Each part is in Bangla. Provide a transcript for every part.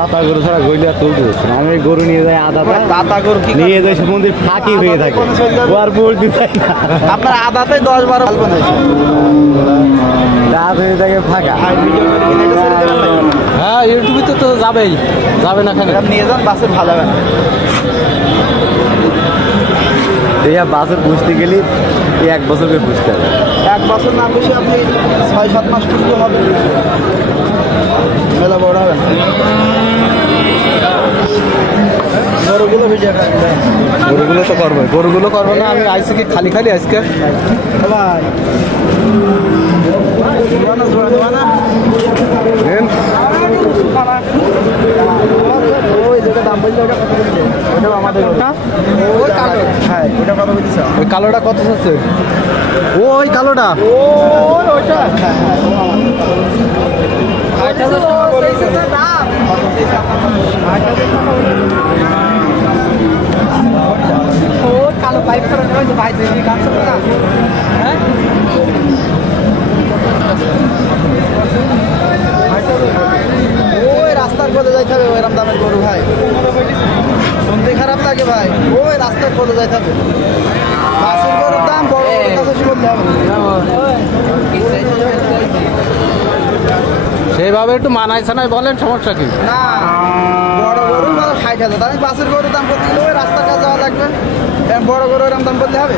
দাতা গরু ছাড়া গইলা তুলতে হচ্ছে না। আমি গরু নিয়ে যাই আদাতা, দাতা গরু নিয়ে যাই সে মন্দির ফাঁকি হয়ে থাকে, ও আর বলতে চাই না। আপনার আদাতে 10-12 রাত হয়ে থাকে ফাঁকা। হ্যাঁ, ইউটিউবে তো যাবেই, যাবে না কেন? নিয়ে যান, বাসে ভালো হবে না। এইয়া বাসে বুঝতে গেলে 1 বছর করে বুঝতে হবে। 1 বছর না বুঝে আপনি 6-7 মাস বুঝতে হবে, মেলা বড় হবে না। গরুগুলো ভিডিও গরুগুলো তো করবো, গরুগুলো করবো না। আমি আইসি কি খালি খালি আজকে ওই কালোটা কত আছে? ওই কালোটা কালো পাইপ করে ভাই হ্যাঁ, ওই রাস্তার কোলে যাইতে হবে, ওইরকম দামের গরু ভাই শুনতে খারাপ লাগে ভাই। ওই রাস্তার কোলে যাইতে হবে, বাসের গরুর দাম বড় কাছে বলতে হবে। সেইভাবে একটু মানাইছে না বলেন, সমস্যা কি? না, বড় গরু 60,000, আমি বাসের গরুর দাম করতে গেলে ওই রাস্তার কাছে যাওয়া লাগবে, বড় গরু এরকম দাম বলতে হবে।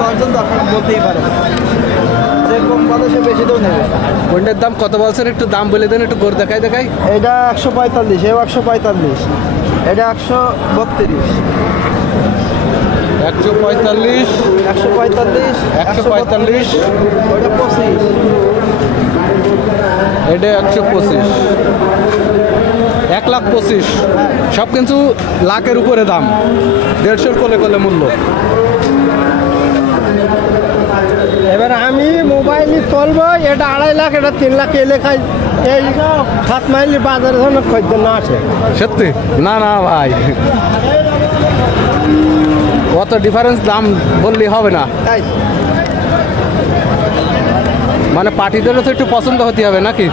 10 জন দরকার বলতেই পারে, যেরকম বলে সে বেশি দেও নেবে। কোনটার দাম কত বলছেন একটু দাম বলে দেন, একটু গরু দেখাই। এটা 145, এও 145, এটা 132, 145, 145, 145, ওটা 25, এটা 125, 1,25,000, সব কিন্তু লাখের উপরে দাম, 150 কোলে কোলে মূল্য। এবার আমি মোবাইলে চলবো, এটা 2.5 লাখ, এটা 3 লাখ, এ লেখায় এই 7 মাইলের বাজারের জন্য খদ্দের না আসে। সত্যি না না ভাই, অত ডিফারেন্স দাম বললেই হবে না। মানে পার্টিদেরও তো একটু পছন্দ হতে হবে নাকি?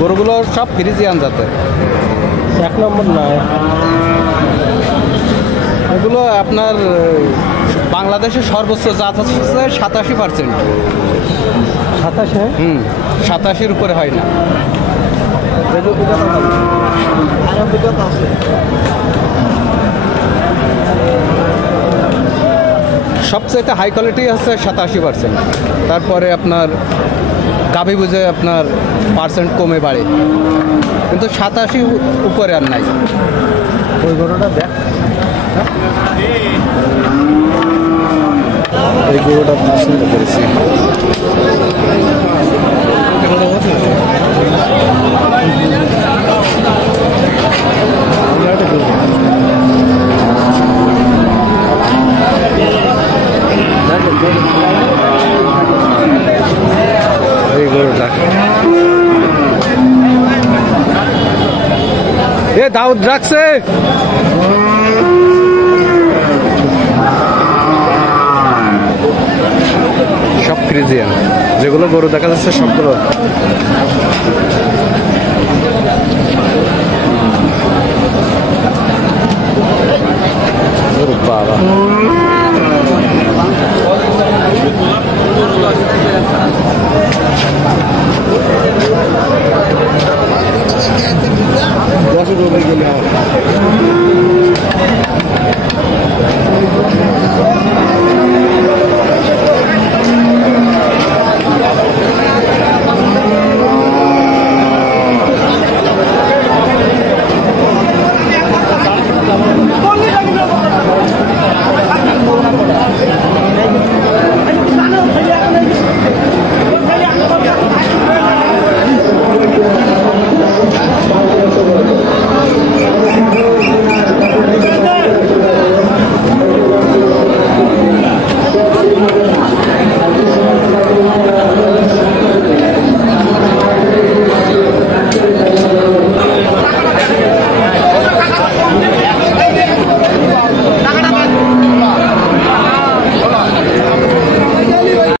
গরুগুলো সব ফ্রিজিয়ান জাতের, 1 নম্বর নয়। এগুলো আপনার বাংলাদেশের সর্বোচ্চ জাত হচ্ছে 87%। 87? 87-এর উপরে হয় না। সবচেয়ে হাই কোয়ালিটি হচ্ছে 87%। তারপরে আপনার গাভী বুঝে আপনার পার্সেন্ট কমে বাড়ে, কিন্তু 87 উপরে আর নাই। ওই গরুটা দেখ, এই গরুটা পছন্দ করেছি। এই গরুটা এ দাউদ রাখছে, সব ফ্রিজিয়ান যেগুলো গরু দেখা যাচ্ছে সবগুলো। বাবা